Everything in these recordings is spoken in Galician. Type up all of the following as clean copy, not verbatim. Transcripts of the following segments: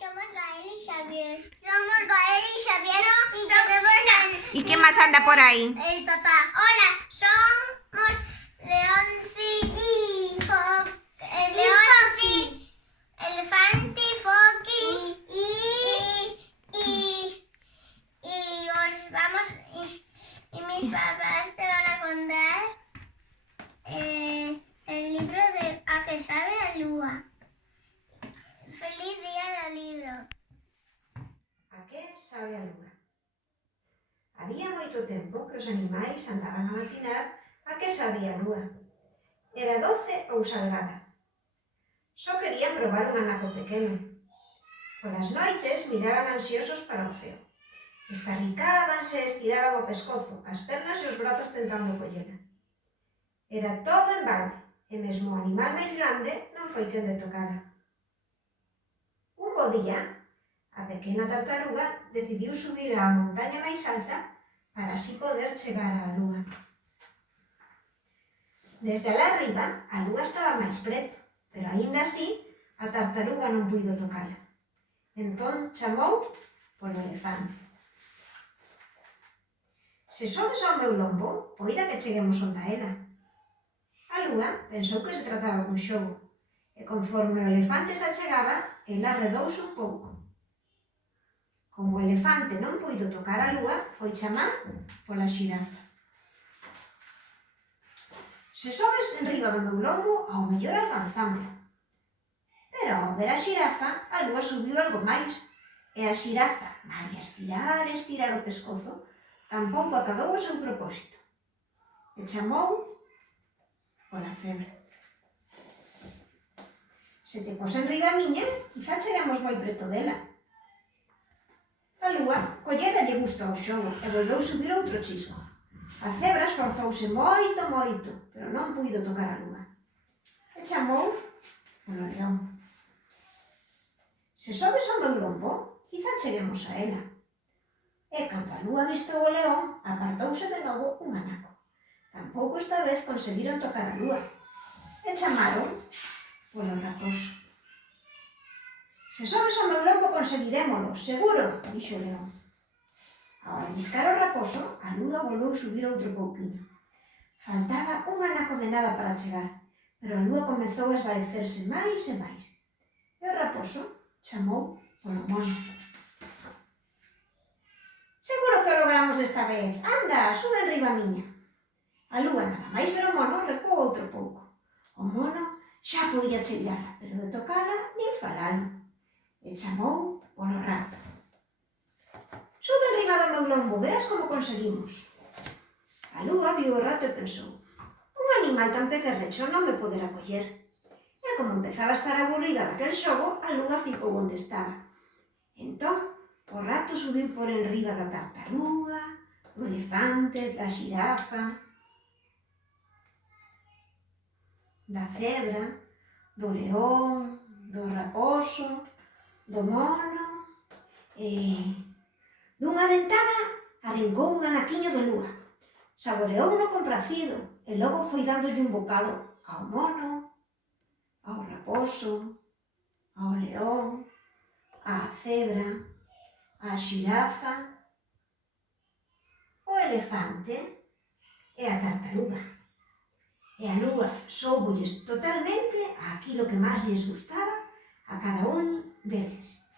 Somos Gael y Xavier. Somos Gael y Xavier. Y tenemos ¿Y quién más anda por ahí? el papá. Hola, somos Leonci y Leonci, Elefante, Foki y os vamos y mis papás te van a contar el libro de A que sabe a lúa. Feliz día del libro. A que sabe a lúa? Había moito tempo que os animais andaban a matinar a que sabía a lúa. Era doce ou salgada. Só querían probar un anaco pequeno. Polas noites miraban ansiosos para o ceo. Estarricábanse e estiraban o pescozo, as pernas e os brazos tentando collela. Era todo en balde, e mesmo o animal máis grande non foi quen de tocala. Un bo día, a pequena tartaruga decidiu subir á montaña máis alta para así poder chegar á lúa. Desde alá arriba, a lúa estaba máis preto, pero aínda así a tartaruga non puido tocala. Entón chamou polo elefante. Se sobes ao meu lombo, poida que cheguemos onta ela. A lúa pensou que se trataba dun xogo, e conforme o elefante se achegaba, ela arredouse un pouco. Como o elefante non puido tocar a lúa, foi chamar pola xirafa. Se sobes enriba do meu lombo, ao mellor alcanzámola. Pero ao ver a xirafa, a lúa subiu algo máis, e a xirafa, malia estirar o pescozo, tampouco acadou o seu propósito, e chamou pola febra. Se te pos enriba miña, quizá cheguemos moi preto dela. A lúa colleralle gusto ao xogo e volveu subir outro chisco. A cebra esforzouse moito, pero non puido tocar a lúa. E chamou polo león. Se sobes ao meu lombo, quizá cheguemos a ela. E cando a lúa avistou o león, apartouse de novo un anaco. Tampouco esta vez conseguiron tocar a lúa. E chamaron polo raposo. Se sobes ao meu lombo conseguirémolo, seguro, dixo o león. Ao albiscar o raposo, a lúa volveu subir outro pouquiño. Faltaba un anaco de nada para chegar, pero a lúa comezou a esvaecerse máis e máis. E o raposo chamou polo mono. Seguro que o logramos esta vez. Anda, sube enriba miña. A lúa nada máis ver o mono recuou outro pouco. O mono xa podía cheirala, pero de tocala nin falalo. E chamou polo rato. Sube enriba do meu lombo, verás como conseguimos. A lúa viu o rato e pensou: un animal tan pequerrecho non me poderá coller. E como empezaba a estar aburrida daquel xogo, a lúa ficou onde estaba. Entón, o rato subiu por enriba da tartaruga, do elefante, da xirafa, da cebra, do león, do raposo, do mono e, dunha dentada, arrancou un anaquiño de lúa. Saboreouno compracido e logo foi dándolle un bocado ao mono, ao raposo, ao león, á cebra, á xirafa, ao elefante e á tartaruga. E a lúa soubulles totalmente aquilo que máis lles gustaba a cada un deles.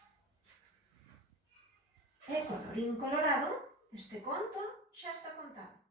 E colorín colorado, este conto xa está contado.